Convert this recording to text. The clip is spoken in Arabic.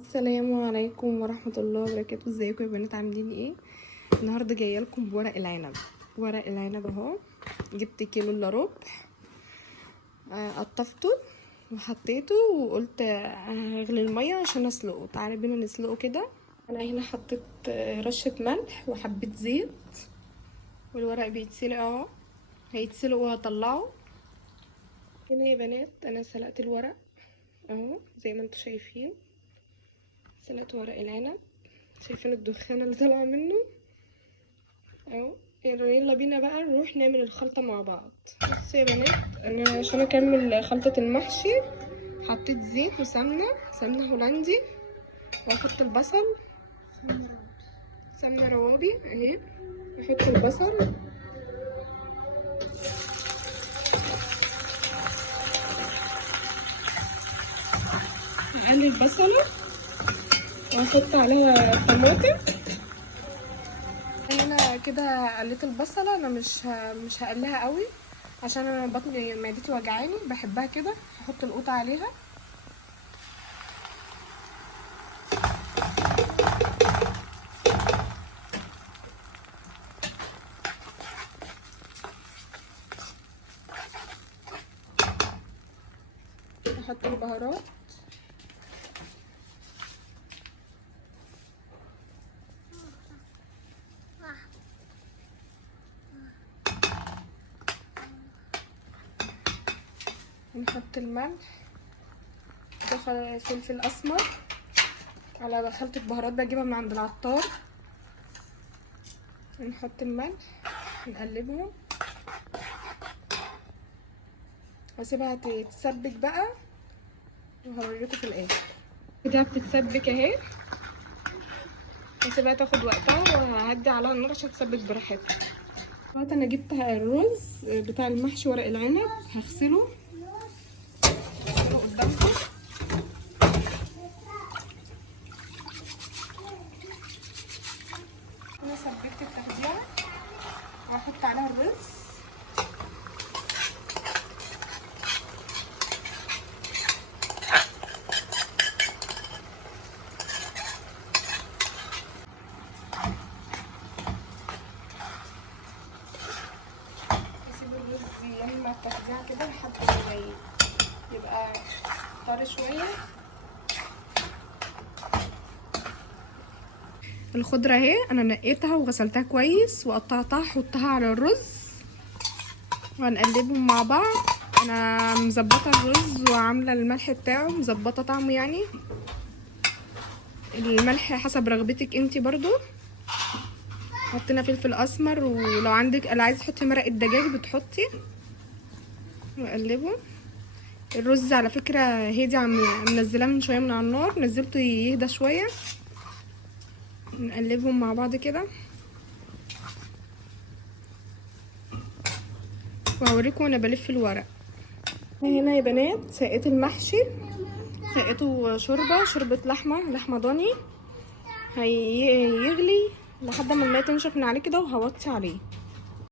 السلام عليكم ورحمة الله وبركاته. ازيكم يا بنات؟ عاملين ايه؟ النهارده جايه لكم بورق العنب. ورق العنب اهو، جبت كيلو الا ربع، قطفته وحطيته وقلت هغلي الميه عشان اسلقه. تعالى بينا نسلقه كده. انا هنا حطيت رشه ملح وحبه زيت، والورق بيتسلق اهو، هيتسلق وهطلعه. هنا يا بنات انا سلقت الورق اهو زي ما انتم شايفين، سلقت ورق العنب، شايفين الدخانه اللي طالعه منه اهو. يلا بينا بقى نروح نعمل الخلطه مع بعض. بصوا يا بنات، انا عشان اكمل خلطه المحشي حطيت زيت سمنه هولندي، واحط البصل، سمنه روابي اهي، احط البصل، اقلي البصله واحط عليها طماطم. هنا كده قليت البصله، انا مش هقليها قوي عشان انا بطني معدتي وجعاني، بحبها كده. هحط القوطه عليها، احط البهارات، نحط الملح، فلفل اسمر، على خلطة بهارات بجيبها من عند العطار. نحط الملح، نقلبهم واسيبها تتسبك بقى، وهوريكم في الاخر. كده بتتسبك اهي، هسيبها تاخد وقتها وههدي عليها النار عشان تتسبك براحتها. دلوقتي انا جبت الرز بتاع المحشي ورق العنب، هغسله قدامكم. انا سبكت التغذيه وهحط عليها الرز، اسيب الرز ينمى التغذيه كده لحد ما يبقى طري شويه. الخضره اهي انا نقيتها وغسلتها كويس وقطعتها، احطها على الرز وهنقلبهم مع بعض. انا مظبطه الرز وعامله الملح بتاعه، مظبطه طعمه يعني، الملح حسب رغبتك انتي برضو. حطينا فلفل اسمر، ولو عندك اللي عايز تحطي مرقه دجاج بتحطي. نقلبه. الرز على فكره هادي، منزلاه من شويه من على النار، نزلته يهدى شويه. نقلبهم مع بعض كده، وهوريكم وانا بلف الورق. هنا يا بنات سقيت المحشي، سقيته شوربه لحمه ضاني، هيغلي لحد ما الميه تنشف من عليه كده، وهوطي عليه.